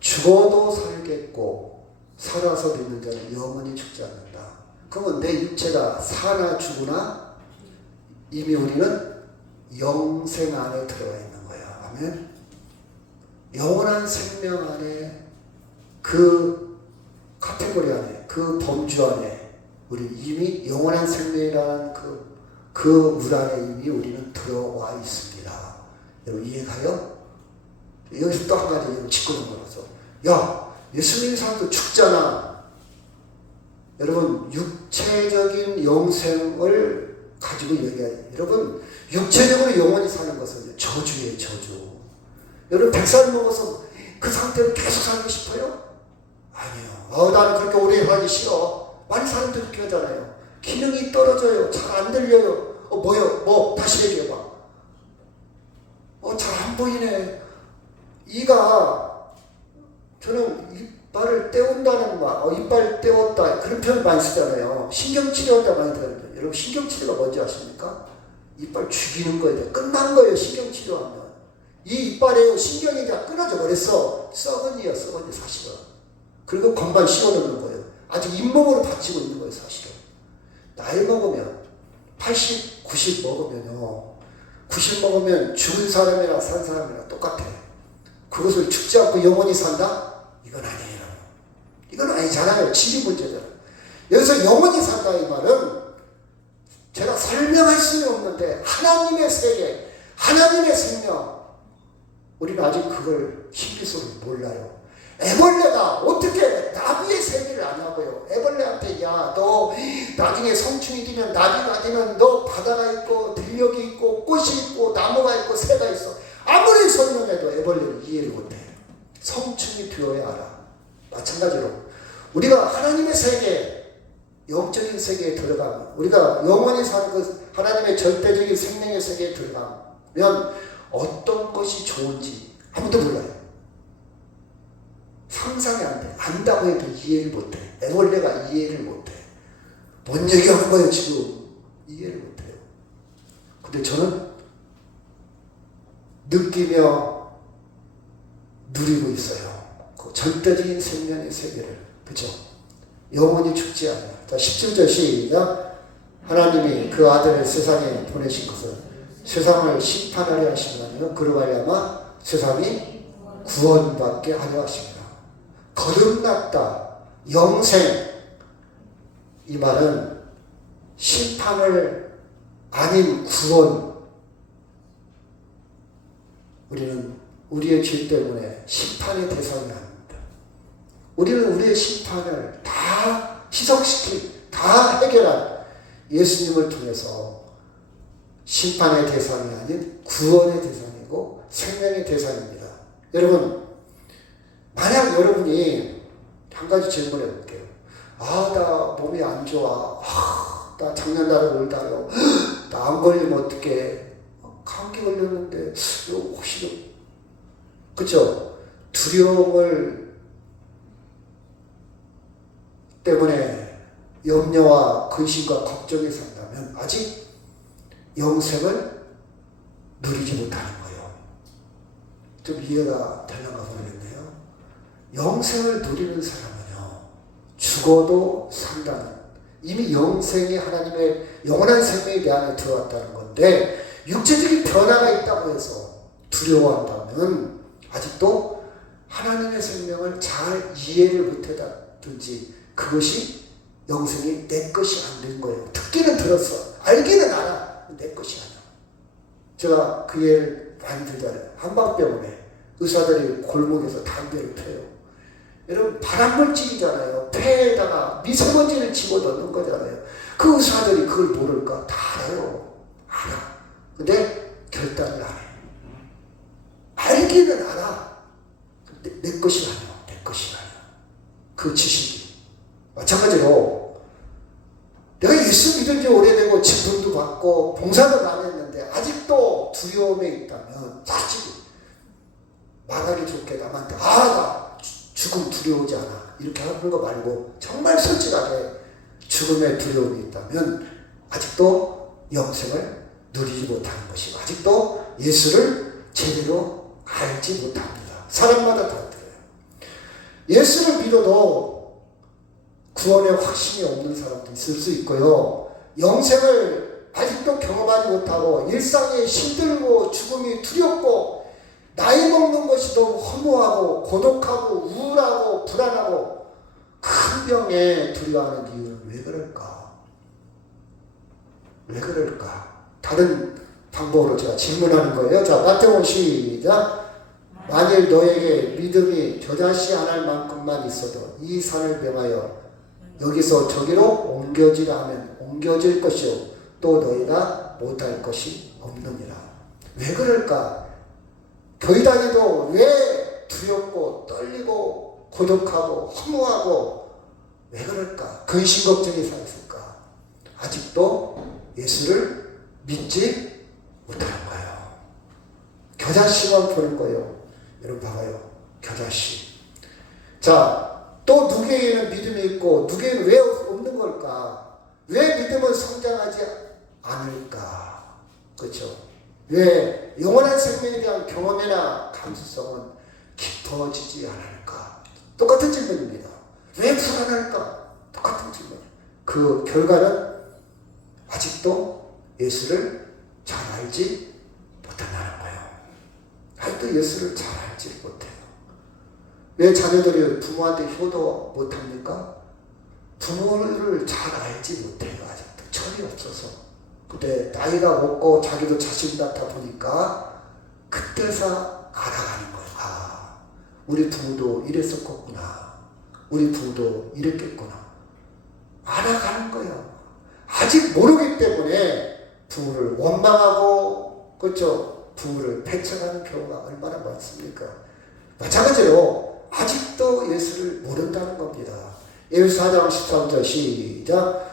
죽어도 살겠고 살아서 믿는 자는 영원히 죽지 않는다. 그러면 내 육체가 사나 죽으나 이미 우리는 영생 안에 들어가 있는 거야. 아멘. 영원한 생명 안에 그 카테고리 안에 그 범주 안에 우리 이미 영원한 생명이라는 그 물 안에 이미 우리는 들어와 있습니다. 여러분 이해가요? 여기서 또 한 가지 짚고 넘어가서, 야, 예수 믿는 사람도 죽잖아. 여러분, 육체적인 영생을 가지고 얘기해요. 여러분, 육체적으로 영원히 사는 것은 저주예요, 저주. 여러분, 100살 먹어서 그 상태로 계속 살고 싶어요? 아니요. 나는 그렇게 오래 살기 싫어. 많은 사람들이 그렇게 하잖아요. 기능이 떨어져요. 잘 안 들려요. 뭐요? 다시 얘기해봐. 잘 안 보이네. 이가, 저는 이빨을 떼운다는 말, 이빨 떼웠다. 그런 표현 많이 쓰잖아요. 신경치료한다 많이 들었는데. 여러분, 신경치료가 뭔지 아십니까? 이빨 죽이는 거예요. 끝난 거예요, 신경치료하면. 이 이빨에 신경이 다 끊어져 버렸어. 썩은 이야, 썩은 이 사실은. 그리고 건반 씌워놓는 거예요. 아직 잇몸으로 받치고 있는 거예요, 사실은. 나이 먹으면 80, 90 먹으면요. 90 먹으면 죽은 사람이나 산 사람이나 똑같아. 그것을 죽지 않고 영원히 산다? 이건 아니에요. 이건 아니잖아요. 진리 문제잖아요. 여기서 영원히 산다 이 말은 제가 설명할 수는 없는데 하나님의 세계, 하나님의 생명, 우리는 아직 그걸 힘기소를 몰라요. 애벌레가 어떻게 나비의 세계를 아냐고요. 애벌레한테, 야, 너 나중에 성충이 되면, 나비가 되면 너 바다가 있고 들녘이 있고 꽃이 있고 나무가 있고 새가 있어. 아무리 설명해도 애벌레는 이해를 못해. 성충이 되어야 알아. 마찬가지로 우리가 하나님의 세계, 영적인 세계에 들어가면, 우리가 영원히 사는 그 하나님의 절대적인 생명의 세계에 들어가면 어떤 것이 좋은지 아무도 몰라요. 상상이 안 돼. 안다고 해도 이해를 못해. 애벌레가 이해를 못해. 뭔 얘기하는 거예요 지금? 이해를 못해요. 근데 저는 느끼며 누리고 있어요. 그 절대적인 생명의 세계를. 그죠? 영원히 죽지 않아요. 자, 17절 시작. 하나님이 그 아들을 세상에 보내신 것은 세상을 심판하려 하시면 그로 말미암아 세상이 구원받게 하려 하십니다. 거듭났다, 영생, 이 말은 심판을 아닌 구원. 우리는 우리의 죄 때문에 심판의 대상이 아닙니다. 우리는 우리의 심판을 다 희석시킨, 다 해결한 예수님을 통해서 심판의 대상이 아닌 구원의 대상이고 생명의 대상입니다. 여러분, 만약 여러분이 한 가지 질문해 볼게요. 나 몸이 안 좋아. 나 작년달에 올다요. 나 안 걸리면 어떡해. 감기 걸렸는데 혹시, 그쵸? 두려움을 때문에 염려와 근심과 걱정이 산다면 아직 영생을 누리지 못하는 거예요. 좀 이해가 되는가 모르겠네요. 영생을 누리는 사람은요, 죽어도 산다는, 이미 영생이 하나님의 영원한 생명이 내 안에 들어왔다는 건데, 육체적인 변화가 있다고 해서 두려워한다면 아직도 하나님의 생명을 잘 이해를 못하든지 그것이 영생이 내 것이 안 된 거예요. 듣기는 들었어. 알기는 알아. 내 것이 아니야. 제가 그 예를 많이 들잖아요. 한방병원에 의사들이 골목에서 담배를 펴요. 여러분, 발암물질이잖아요. 폐에다가 미세먼지를 집어넣는 거잖아요. 그 의사들이 그걸 모를까? 다 알아요. 알아. 근데 결단을 안 해. 알기는 알아. 내 것이 아니야. 내 것이 아니야. 그 지식이. 마찬가지로 내가 예수 믿은 지 오래되고 직분도 받고 봉사도 많이 했는데 아직도 두려움에 있다면 사실 말하기 좋게 남한테 나 죽음 두려우지 않아. 이렇게 하는 거 말고 정말 솔직하게 죽음에 두려움이 있다면 아직도 영생을 누리지 못하는 것이고 아직도 예수를 제대로 알지 못합니다. 사람마다 다 틀려요. 예수를 믿어도 구원의 확신이 없는 사람도 있을 수 있고요. 영생을 아직도 경험하지 못하고 일상이 힘들고 죽음이 두렵고 나이 먹는 것이 너무 허무하고 고독하고 우울하고 불안하고 큰 병에 두려워하는 이유는 왜 그럴까? 왜 그럴까? 다른 방법으로 제가 질문하는 거예요. 자, 마태복음 시작. 만일 너에게 믿음이 저자시 않을 만큼만 있어도 이 산을 명하여 여기서 저기로 옮겨지라 하면 옮겨질 것이요 또 너희가 못할 것이 없느니라. 왜 그럴까? 교회 다니도 왜 두렵고 떨리고 고독하고 허무하고 왜 그럴까? 근심 걱정이 쌓였을까? 아직도 예수를 믿지 못하는 거예요. 겨자씨만 보는 거예요. 여러분 봐봐요. 겨자씨. 자, 또 누구에게는 믿음이 있고 누구에게는 왜 없는 걸까? 왜 믿음은 성장하지 않을까? 그렇죠? 왜 영원한 생명에 대한 경험이나 감수성은 깊어지지 않을까? 똑같은 질문입니다. 왜 불안할까? 똑같은 질문이에요. 그 결과는 아직도 예수를 잘 알지 못한다는 거예요. 아직도 예수를 잘 알지 못해요. 왜 자녀들이 부모한테 효도 못합니까? 부모를 잘 알지 못해요. 아직도 철이 없어서. 근데 나이가 먹고 자기도 자신 같아 보니까 그때서 알아가는 거예요. 아, 우리 부모도 이랬었구나. 우리 부모도 이랬겠구나. 알아가는 거예요. 아직 모르기 때문에 부모를 원망하고, 그렇죠? 부모를 배척하는 경우가 얼마나 많습니까? 마찬가지로 아직도 예수를 모른다는 겁니다. 에베소 4장 13절 시작.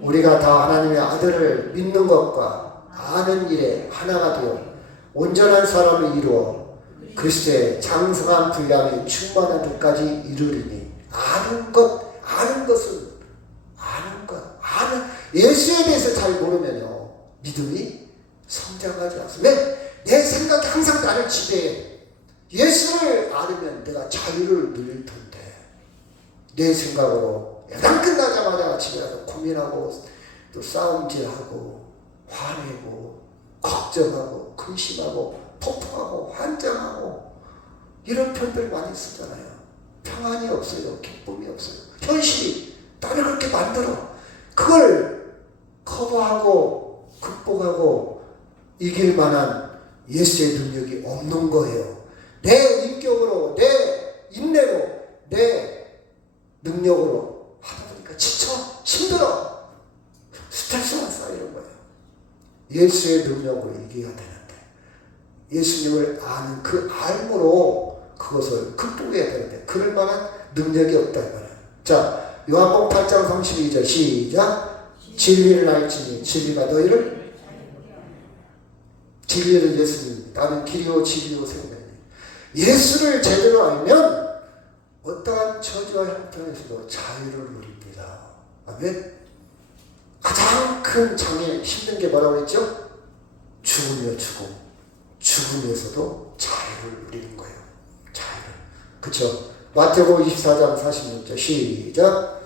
우리가 다 하나님의 아들을 믿는 것과 아는 일에 하나가 되어 온전한 사람을 이루어 그리스도의 장성한 분량이 충만한 데까지 이르리니. 아는 것은 아는 것, 예수에 대해서 잘 모르면요 믿음이 성장하지 않습니다. 왜? 내 생각이 항상 나를 지배해. 예수를 알으면 내가 자유를 누릴 텐데 내 생각으로 예당 끝나자마자 집에 가서 고민하고 또 싸움질하고 화내고 걱정하고 근심하고 폭풍하고 환장하고 이런 편들 많이 쓰잖아요. 평안이 없어요. 기쁨이 없어요. 현실이 나를 그렇게 만들어. 그걸 커버하고 극복하고 이길 만한 예수의 능력이 없는 거예요. 내 인격으로, 내 인내로, 내 능력으로 하다 보니까 지쳐, 힘들어, 스트레스가 쌓이는 거예요. 예수의 능력으로 이기가 되는데 예수님을 아는 그 알므로 그것을 극복해야 되는데 그럴 만한 능력이 없다 이 말이에요. 자, 요한복음 8장 32절 시작. 진리를 알지니 진리가 너희를, 진리는 예수님, 나는 길이요 진리요 생명이니. 예수를 제대로 알면 어떠한 저주와 형편에서도 자유를 누립니다. 아멘. 가장 큰 장애, 힘든 게 뭐라고 했죠? 죽음이요 죽음. 죽음에서도 자유를 누리는 거예요. 자유를. 그쵸? 마태복음 24장 46절 시작.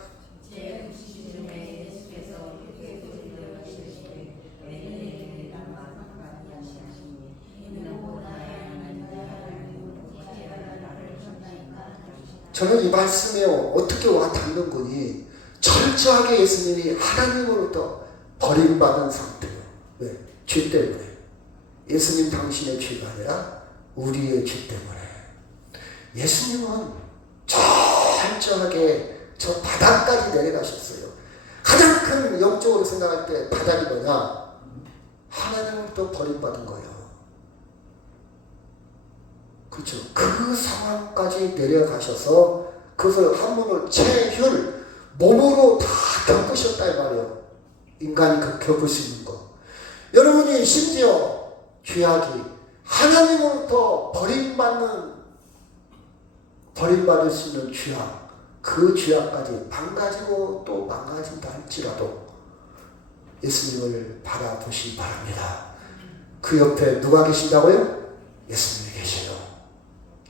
저는 이 말씀에 어떻게 와 닿는 거니? 철저하게 예수님이 하나님으로부터 버림받은 상태예요. 왜? 죄 때문에. 예수님 당신의 죄가 아니라 우리의 죄 때문에. 예수님은 철저하게 저 바닥까지 내려가셨어요. 가장 큰 영적으로 생각할 때 바닥이 뭐냐? 하나님으로부터 버림받은 거예요. 그렇죠. 그 상황까지 내려가셔서 그것을 한 몸을 체휼 몸으로 다 겪으셨다 이 말이에요. 인간이 그 겪을 수 있는 거. 여러분이 심지어 죄악이 하나님으로부터 버림받을 수 있는 죄악, 그 죄악까지 망가지고 또 망가진다 할지라도 예수님을 바라보시기 바랍니다. 그 옆에 누가 계신다고요? 예수님이 계셔요.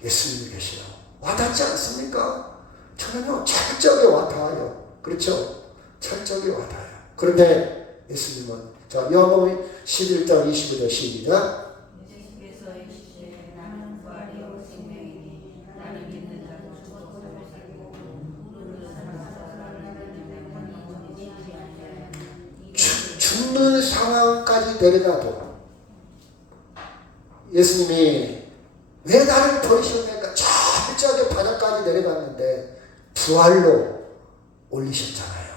예수님이 계셔요. 와닿지 않습니까? 저는요 철저하게 와닿아요. 그렇죠? 철저하게 와닿아요. 그런데 예수님은 자 요한복음 11장 25절 시작. 예수께서 이르시되 나는 부활이요 생명이니 나를 믿는 자는 죽어도 살고 무릇 죽는 상황까지 내려가도 예수님이 왜 나를 버리셨냐니까 철저하게 바닥까지 내려갔는데 부활로 올리셨잖아요.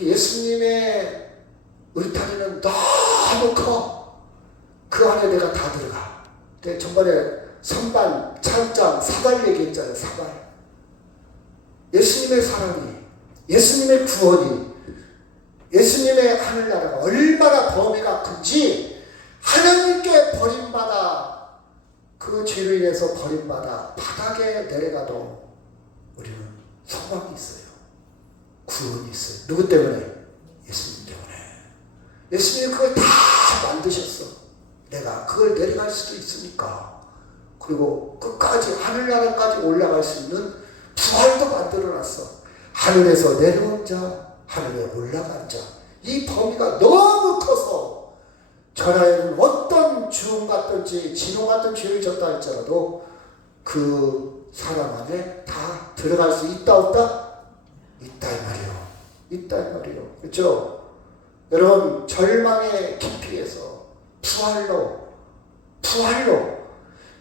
예수님의 울타리는 너무 커. 그 안에 내가 다 들어가. 전번에 선반, 찬장, 사발 얘기했잖아요. 사발. 예수님의 사랑이, 예수님의 구원이, 예수님의 하늘나라가 얼마나 범위가 큰지 하나님께 버림받아 그 죄로 인해서 버림받아 바닥에 내려가도 우리는 소망이 있어요. 구원이 있어요. 누구 때문에? 예수님 때문에. 예수님이 그걸 다 만드셨어. 내가 그걸 내려갈 수도 있으니까. 그리고 끝까지 하늘나라까지 올라갈 수 있는 부활도 만들어놨어. 하늘에서 내려온 자, 하늘에 올라간 자. 이 범위가 너무 커서 전하에는 어떤 주음 같든지 진홍 같은 죄를 졌다 할지라도 그 사람 안에 다 들어갈 수 있다 없다? 있다 이 말이요. 있다 이 말이요. 그렇죠? 여러분 절망의 깊이에서 부활로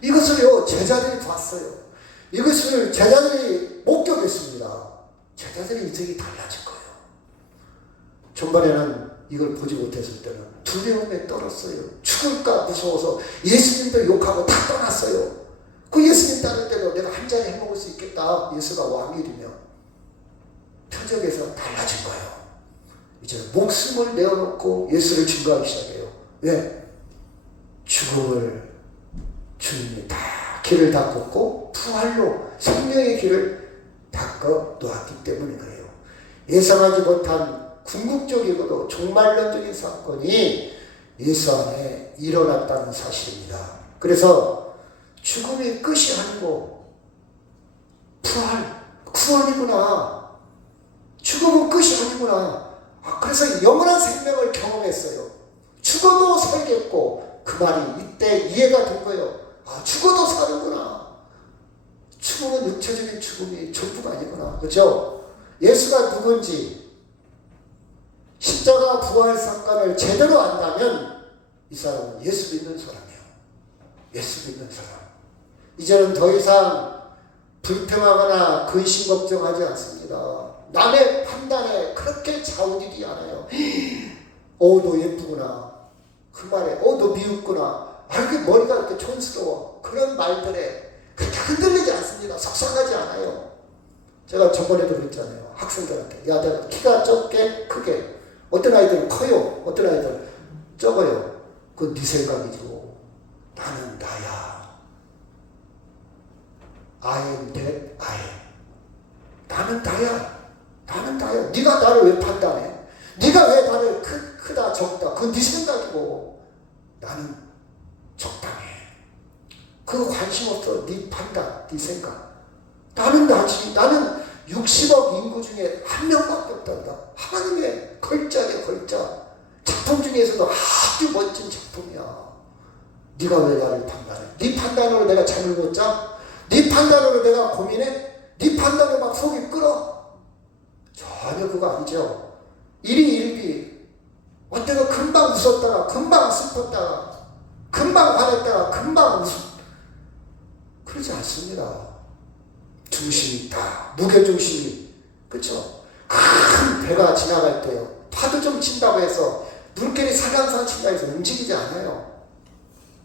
이것을요 제자들이 봤어요. 이것을 제자들이 목격했습니다. 제자들의 인생이 달라진 거예요. 전반에는 이걸 보지 못했을 때는 두려움에 떨었어요. 죽을까 무서워서 예수님도 욕하고 다 떠났어요. 그 예수님 따를 때도 내가 한 잔에 해먹을 수 있겠다. 예수가 왕이리며 표적에서 달라진 거예요. 이제 목숨을 내어놓고 예수를 증거하기 시작해요. 왜? 죽음을 주님이 다 길을 닦았고 부활로 생명의 길을 닦아 놓았기 때문에 그래요. 예상하지 못한 궁극적이고도 종말론적인 사건이 예수 안에 일어났다는 사실입니다. 그래서 죽음이 끝이 아니고 구원이구나. 죽음은 끝이 아니구나. 그래서 영원한 생명을 경험했어요. 죽어도 살겠고 그 말이 이때 이해가 된 거예요. 죽어도 사는구나. 죽음은 육체적인 죽음이 전부가 아니구나. 그렇죠? 예수가 누군지 십자가 부활 사건을 제대로 안다면 이 사람은 예수 믿는 사람이에요. 예수 믿는 사람. 이제는 더 이상 불평하거나 근심 걱정하지 않습니다. 남의 판단에 그렇게 좌우되지 않아요. 너 예쁘구나. 그 말에 너 미웠구나. 이렇게 머리가 이렇게 촌스러워. 그런 말들에 그렇게 흔들리지 않습니다. 속상하지 않아요. 제가 저번에도 그랬잖아요. 학생들한테. 야, 내가 키가 적게 크게. 어떤 아이들은 커요. 어떤 아이들은 적어요. 그건 네 생각이죠. 나는 나야. I am that I am. 나는 나야. 나는 나야. 네가 나를 왜 판단해? 네가 왜 나를 크다 적다. 그건 네 생각이고 나는 적당해. 그거 관심 없어. 네 판단, 네 생각. 나는 나지. 나는 60억 인구 중에 한 명밖에 없단다. 하나님의 걸작이야, 걸작. 작품 중에서도 아주 멋진 작품이야. 네가 왜 나를 판단해? 네 판단으로 내가 잠을 못 자? 네 판단으로 내가 고민해? 네 판단으로 막 속이 끓어? 전혀 그거 아니죠. 일희일비. 어때가 금방 웃었다가 금방 슬펐다가 금방 화냈다가 금방 그러지 않습니다. 중심이 있다. 무게중심이. 그렇죠? 큰 배가 지나갈 때요. 파도 좀 친다고 해서 물결이 살랑살랑 친다고 해서 움직이지 않아요.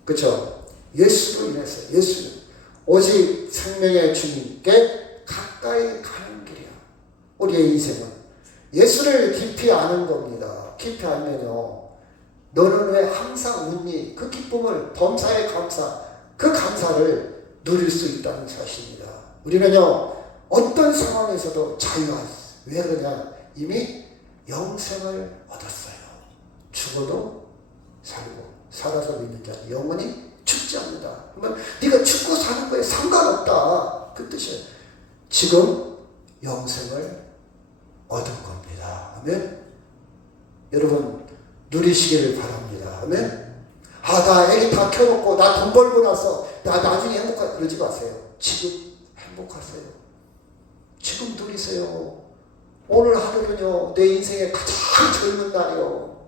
그렇죠? 예수로 인해서 예수. 오직 생명의 주님께 가까이 가는 길이야. 우리의 인생은 예수를 깊이 아는 겁니다. 깊이 알면요. 너는 왜 항상 웃니? 그 기쁨을 범사에 감사, 그 감사를 누릴 수 있다는 사실입니다. 우리는요. 어떤 상황에서도 자유하지. 왜 그러냐? 이미 영생을 얻었어요. 죽어도 살고 살아서 믿는 자는 영원히 죽지 않는다. 그러면 네가 죽고 사는 거에 상관없다. 그 뜻이에요. 지금 영생을 얻은 겁니다. 아멘. 여러분 누리시기를 바랍니다. 아멘. 나 애기 다 켜놓고 나 돈 벌고 나서 나 나중에 행복하 그러지 마세요. 지금 행복하세요. 지금 누리세요. 오늘 하루는요 내 인생의 가장 젊은 날이요.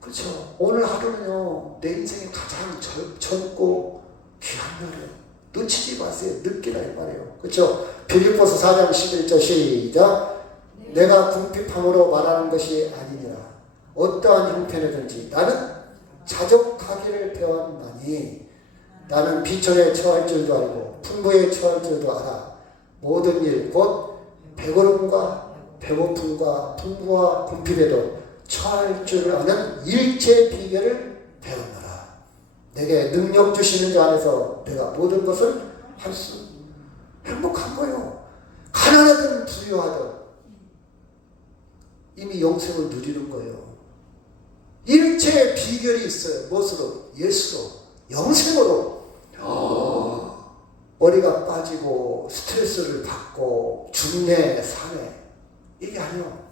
그렇죠. 오늘 하루는요 내 인생의 가장 젊고 귀한 날이에요. 놓치지 마세요. 늦기라 이 말이에요. 그렇죠? 빌립보서 4장 11절 시작. 내가 궁핍함으로 말하는 것이 아니니라. 어떠한 형편이든지 나는 자족하기를 배웠나니 나는 비천에 처할 줄도 알고 풍부에 처할 줄도 알아. 모든 일 곧 배고픔과 배고픔과 풍부와 궁핍에도 처할 줄 아는 일체 비결을 배웠노라. 내게 능력 주시는 자 안에서 내가 모든 것을 할 수 행복한 거예요. 가난하든 부유하든 이미 영생을 누리는 거예요. 일체의 비결이 있어요. 무엇으로? 예수로, 영생으로. 머리가 빠지고 스트레스를 받고 죽네 사네 이게 아니요.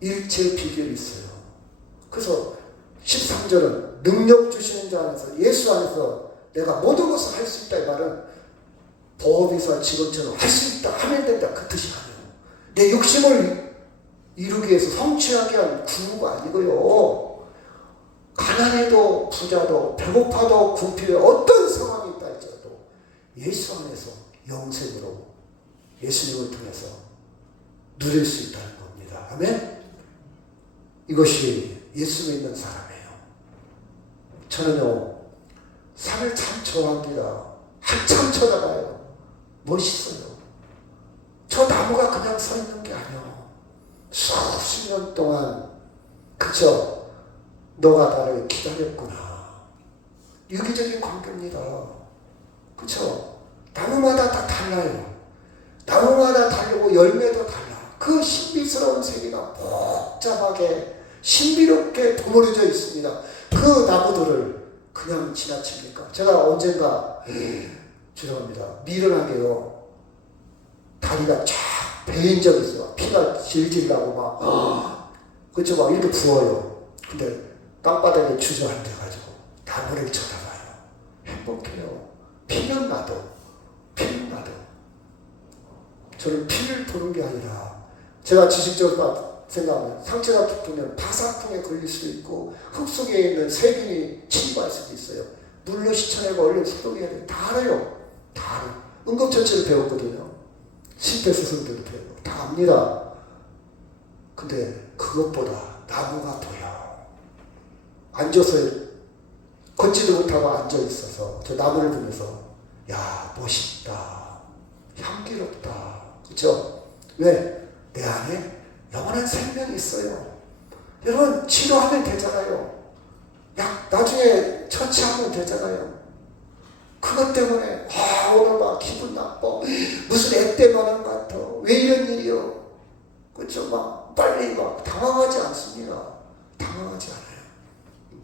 일체의 비결이 있어요. 그래서 13절은 능력 주시는 자 안에서 예수 안에서 내가 모든 것을 할 수 있다 이 말은 보험회사 직원처럼 할 수 있다 하면 된다 그 뜻이 아니에요. 내 욕심을 이루기 위해서 성취하게 한 구호가 아니고요. 가난해도 부자도 배고파도 궁핍에 어떤 상황이 있다 할지라도 예수 안에서 영생으로 예수님을 통해서 누릴 수 있다는 겁니다. 아멘? 이것이 예수 믿는 사람이에요. 저는요 산을 참 좋아합니다. 한참 쳐다봐요. 멋있어요. 저 나무가 그냥 서 있는 게 아니에요. 수십 년 동안 그쵸? 너가 나를 기다렸구나. 유기적인 관계입니다. 그쵸? 나무마다 다 달라요. 나무마다 다르고 열매도 달라. 그 신비스러운 세계가 복잡하게 신비롭게 도무려져 있습니다. 그 나무들을 그냥 지나칩니까? 제가 언젠가 죄송합니다. 미련하게요. 다리가 쫙 베인 적이 있어요. 피가 질질 나고 막 그쵸? 막 이렇게 부어요. 근데 땅바닥에 주저앉아가지고 나무를 쳐다봐요. 행복해요. 피는 나도 저는 피를 보는 게 아니라 제가 지식적으로 생각하면 상처가 깊으면 파사풍에 걸릴 수도 있고 흙 속에 있는 세균이 침입할 수도 있어요. 물로 씻어내고 얼른 소독해야 돼요. 다 알아요. 다 알아요. 응급처치를 배웠거든요. 심폐소생술도 배우고 다 압니다. 근데 그것보다 나무가 더요. 앉아서 걷지도 못하고 앉아있어서 저 나무를 보면서 야 멋있다. 향기롭다. 그렇죠? 왜? 내 안에 영원한 생명이 있어요. 여러분 치료하면 되잖아요. 약 나중에 처치하면 되잖아요. 그것 때문에 오늘 막 기분 나빠. 무슨 애 때문에 하는 것 같아. 왜 이런 일이요? 그렇죠? 막 빨리 막 당황하지 않습니다. 당황하지 않아요.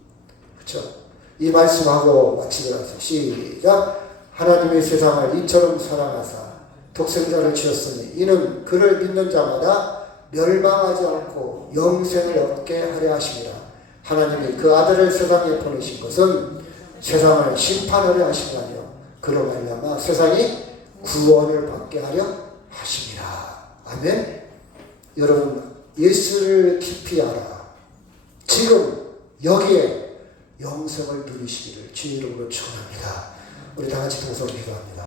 그렇죠? 이 말씀하고 마치도록 하겠습니다. 시작. 하나님의 세상을 이처럼 사랑하사 독생자를 주셨으니 이는 그를 믿는 자마다 멸망하지 않고 영생을 얻게 하려 하심이라. 하나님이 그 아들을 세상에 보내신 것은 세상을 심판하려 하심이 아니요 그로 말미암아 세상이 구원을 받게 하려 하심이라. 아멘. 여러분 예수를 깊이 알아 지금 여기에 영생을 누리시기를 주의 이름으로 축원합니다. 우리 다 같이 동성 기도합니다.